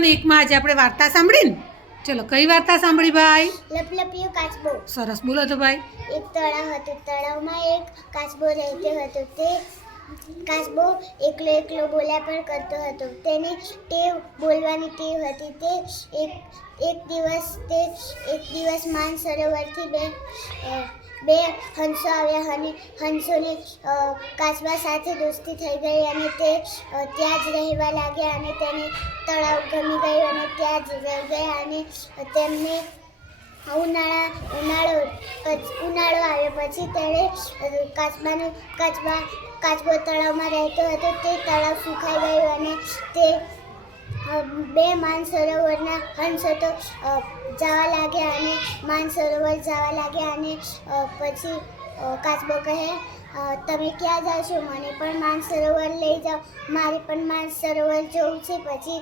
અને એકમાં આજે આપણે વાર્તા સાંભળીને. ચલો, કઈ વાર્તા સાંભળી ભાઈ? લપલપિયો કાચબો. સરસ, બોલો તો ભાઈ. એક તળાવ હતું. તળાવમાં એક કાચબો રહેતો હતો. તે કાચબો એકલો એકલો બોલ્યા પણ કરતો હતો. તેની બોલવાની ટેવ હતી. એક દિવસ માનસરોવરથી બે હંસો આવ્યા અને હંસોની કાચબા સાથે દોસ્તી થઈ ગઈ અને તે ત્યાં જ રહેવા લાગ્યા અને તેને તળાવ ગમી ગયું અને ત્યાં જ રહી ગયા અને તેમને ઉનાળો આવ્યો પછી તેણે કાચબો તળાવમાં રહેતો હતો. તે તળાવ સુખાઈ ગયું અને તે બે માનસરોવરના હંસો તો જવા લાગ્યા અને માનસરોવર જવા લાગ્યા અને પછી કાચબો કહે, તમે ક્યાં જાઓ છો? મને પણ માનસરોવર લઈ જાઓ, મારે પણ માનસરોવર જવું છે. પછી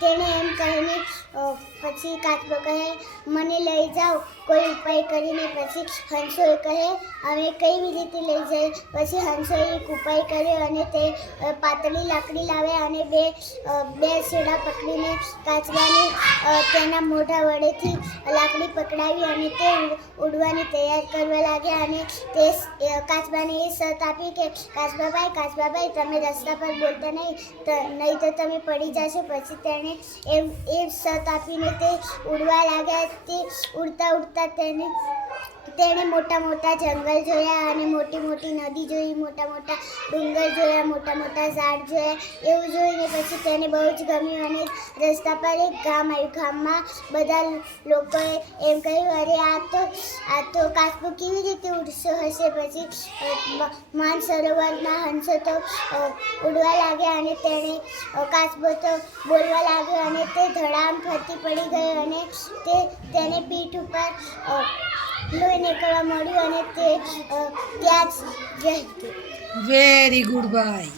તેણે એમ કહીને પછી કાચબો કહે, મને લઈ જાઓ કોઈ ઉપાય કરીને. પછી હંસોએ કહે, અમે કેવી રીતે લઈ જઈએ? પછી હંસોએ એક ઉપાય કર્યો અને તે પાતળી લાકડી લાવ્યા અને બે છેડા પકડીને કાચબાને તેના મોઢા વડેથી લાકડી પકડાવી અને તે ઉડવાની તૈયાર કરવા લાગ્યા. અને તે કાચબાને એ શરત આપી કે કાચબાભાઈ તમે રસ્તા પર બોલતા નહીં તો તમે પડી જશો. પછી તેણે એ શરત આપીને તે ઉડવા લાગ્યા. તે ઉડતા તેણે મોટા મોટા જંગલ જોયા અને મોટી મોટી નદી જોઈ, મોટા મોટા ડુંગર જોયા, મોટા મોટા ઝાડ જોયા. એવું જોઈને પછી તેને બહુ જ ગમ્યું અને રસ્તા પર એક ગામ આવ્યું. ગામમાં બધા લોકોએ એમ કહ્યું, અરે આ તો કાચબો કેવી રીતે ઉડતો હશે? પછી માનસરોવરના હંસો તો ઉડવા લાગ્યા અને તેણે કાચબો તો બોલવા લાગ્યો અને તે ધડામ ફરતી પડી ગયો અને તેને પીઠ ઉપર લોહી નીકળવા મળ્યું અને તે ત્યાં જ રહેતું. વેરી ગુડ ભાઈ.